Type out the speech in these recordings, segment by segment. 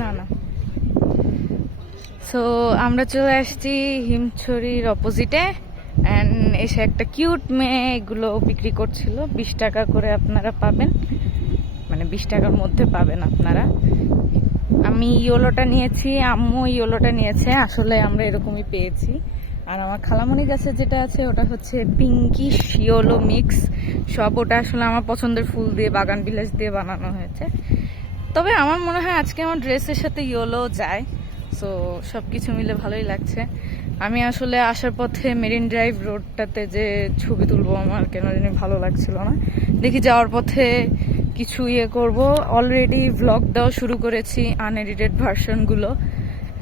না না। সো আমরা চলে আসছি হিমছড়ির অপোজিটে, অ্যান্ড এসে একটা কিউট মেয়ে এগুলো বিক্রি করছিল। 20 টাকা করে আপনারা পাবেন, মানে 20 টাকার মধ্যে পাবেন আপনারা। আমি ইয়োলোটা নিয়েছি, আম্মু ইয়োলোটা নিয়েছে। আসলে আমরা এরকমই পেয়েছি। আর আমার খালামণি গাছে যেটা আছে ওটা হচ্ছে পিঙ্কিশ ইয়োলো মিক্স সব। ওটা আসলে আমার পছন্দের ফুল দিয়ে, বাগান বিলাস দিয়ে বানানো হয়েছে। তবে আমার মনে হয় আজকে আমার ড্রেসের সাথে ইয়োলো যায়। সো সব কিছু মিলে ভালোই লাগছে। আমি আসলে আসার পথে মেরিন ড্রাইভ রোডটাতে যে ছবি তুলবো আমার কেন জানি ভালো লাগছিল না। দেখি যাওয়ার পথে কিছু করব। অলরেডি ভ্লগ দেওয়া শুরু করেছি, আনএডিটেড ভার্সনগুলো।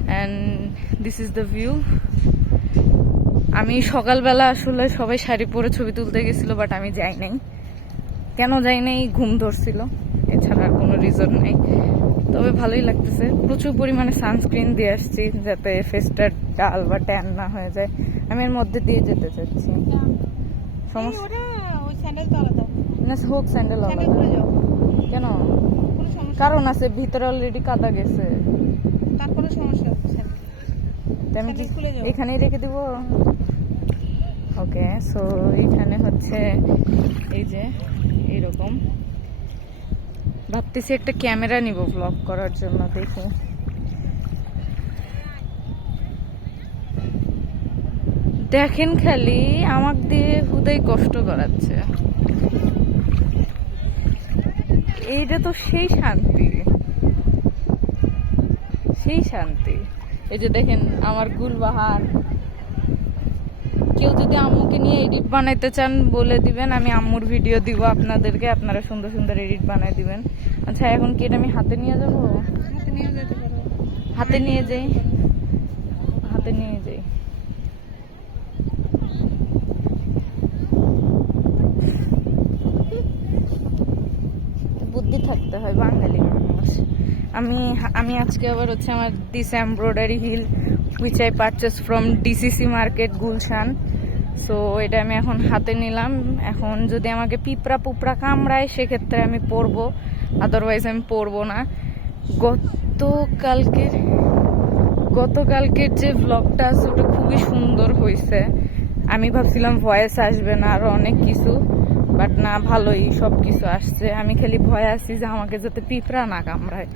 And this is the view. আমি সকালবেলা আসলে সবাই শাড়ি পরে ছবি তুলতে গেছিল, বাট আমি যাই নাই। কেন যাই নাই? ঘুম ধরছিল, এছাড়া আর কোনো রিজন নেই। তবে ভালোই লাগতেছে। প্রচুর পরিমাণে সানস্ক্রিন দিয়ে আসছি যাতে ফেসটা ডাল বা ট্যান না হয়ে যায়। আমি এর মধ্যে দিয়ে যেতে চাচ্ছি। হোক স্যান্ডেল কেন? কারণ আছে, ভিতরে অলরেডি কাদা গেছে। তারপরে সমস্যা আমি এখানেই রেখে দিব। ওকে, সো এখানে হচ্ছে এই যে এইরকম ভাবতেছি একটা ক্যামেরা নিব ব্লগ করার জন্য। দেখি দেখেন, খালি আমাকে দিয়ে হুদাই কষ্ট করাচ্ছে। এইটা তো সেই শান্তি, সেই শান্তি। এই যে দেখেন আমার গুলবাহার। কেউ যদি আম্মুকে নিয়ে এডিট বানাইতে চান বলে দিবেন, আমি আম্মুর ভিডিও দিব আপনাদেরকে, আপনারা সুন্দর সুন্দর এডিট বানাই দিবেন। আচ্ছা, এখন কি এটা আমি হাতে নিয়ে যাব? হাতে নিয়ে যেতে পারো। হাতে নিয়ে যাই, হাতে নিয়ে যাই। বুদ্ধি থাকতে হয়, বাঙালি মানুষ। আমি আজকে আবার হচ্ছে আমার this embroidery heel which I purchase from DCC market Gulshan. So এটা আমি এখন হাতে নিলাম। এখন যদি আমাকে পিঁপড়া পুপড়া কামড়ায় সেক্ষেত্রে আমি পরবো, আদারওয়াইজ আমি পরবো না। গতকালকের যে ব্লগটা আছে ওটা খুবই সুন্দর হয়েছে। আমি ভাবছিলাম ভয়েস আসবে না, আরো অনেক কিছু, বাট না, ভালোই সব কিছু আসছে। আমি খালি ভয় আছি যে আমাকে যাতে পিঁপড়া না কামড়ায়,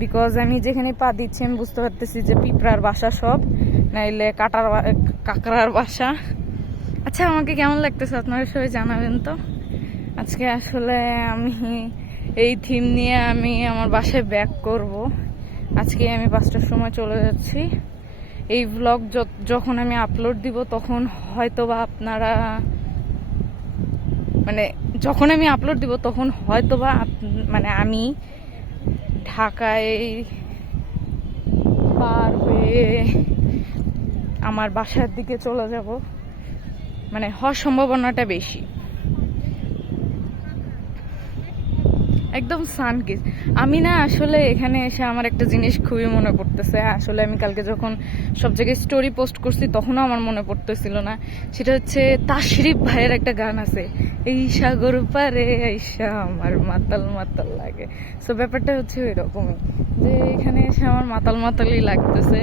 বিকজ আমি যেখানে পা দিচ্ছি আমি বুঝতে পারতেছি যে পিঁপড়ার বাসা সব, নাইলে কাঁকড়ার বাসা। আচ্ছা, আমাকে কেমন লাগতেছে আপনারা সবাই জানাবেন তো। আজকে আসলে আমি এই থিম নিয়ে আমি আমার বাসায় ব্যাক করব। আজকে আমি 5টার সময় চলে যাচ্ছি। এই ভ্লগ যখন আমি আপলোড দিব তখন হয়তোবা আপনারা, মানে যখন আমি আপলোড দিব তখন হয়তোবা মানে আমি ঢাকায় পার হয়ে আমার বাসার দিকে চলে যাব, মানে হওয়ার সম্ভাবনাটা বেশি। একদম সানকিস। আমি না আসলে এখানে এসে আমার একটা জিনিস খুবই মনে পড়তেছে। আসলে আমি কালকে যখন সব জায়গায় স্টোরি পোস্ট করছি তখনও আমার মনে পড়তেছিল না। সেটা হচ্ছে তাশরিফ ভাইয়ের একটা গান আছে, এই সাগর পারে আইসা আমার মাতাল মাতাল লাগে। সো ব্যাপারটা হচ্ছে ওই রকমই, যে এখানে এসে আমার মাতাল মাতালই লাগতেছে।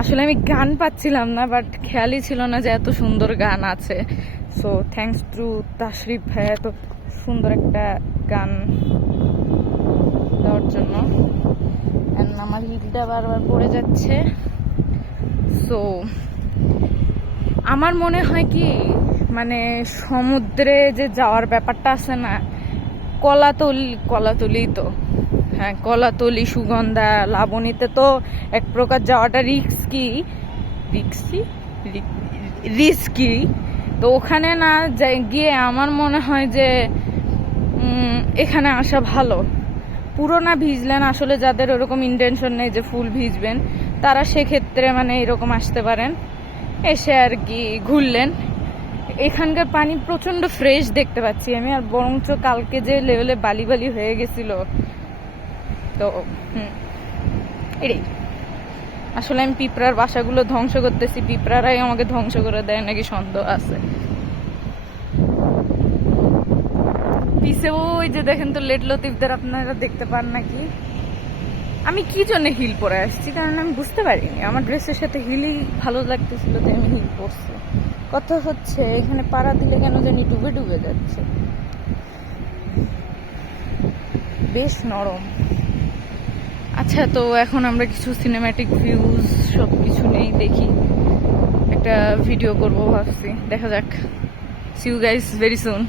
আসলে আমি গান পাচ্ছিলাম না, বাট খেয়ালই ছিল না যে এত সুন্দর গান আছে। সো থ্যাঙ্কস টু তাশরিফ ভাই এত সুন্দর একটা গান দেওয়ার জন্য। আমার হিলটা বারবার পড়ে যাচ্ছে। সো আমার মনে হয় কি, মানে সমুদ্রে যে যাওয়ার ব্যাপারটা আছে না, কলাতলি তো, হ্যাঁ কলাতলি, সুগন্ধা, লাবণীতে তো এক প্রকার যাওয়াটা রিস্কি। তো ওখানে না গিয়ে আমার মনে হয় যে এখানে আসা ভালো। পুরো না ভিজলেন, আসলে যাদের ওরকম ইন্টেনশন নেই যে ফুল ভিজবেন, তারা সেক্ষেত্রে মানে এরকম আসতে পারেন, এসে আর কি ঘুরলেন। এখানকার পানি প্রচন্ড ফ্রেশ দেখতে পাচ্ছি আমি। আর বরঞ্চ কালকে যে লেভেলে বালি বালি হয়ে গেছিল, তো এটাই। আসলে আমি পিঁপড়ার বাসাগুলো ধ্বংস করতেছি, পিঁপড়ারাই আমাকে ধ্বংস করে দেয় নাকি সন্দেহ আছে। পিছে ওই যে দেখেন তো লেট লতিফদের আপনারা দেখতে পান নাকি? আমি কি জন্য হিল পরে আসছি কারণ আমি বুঝতে পারিনি আমার ড্রেসের সাথে হিলই ভালো লাগতেছিল তাই আমি হিল পরছি। কথা হচ্ছে এখানে পাড়া দিলে কেন জানি ডুবে ডুবে যাচ্ছে, বেশ নরম। আচ্ছা, তো এখন আমরা কিছু সিনেম্যাটিক ভিউজ সব কিছু নেই, দেখি একটা ভিডিও করব ভাবছি, দেখা যাক। See you guys very soon.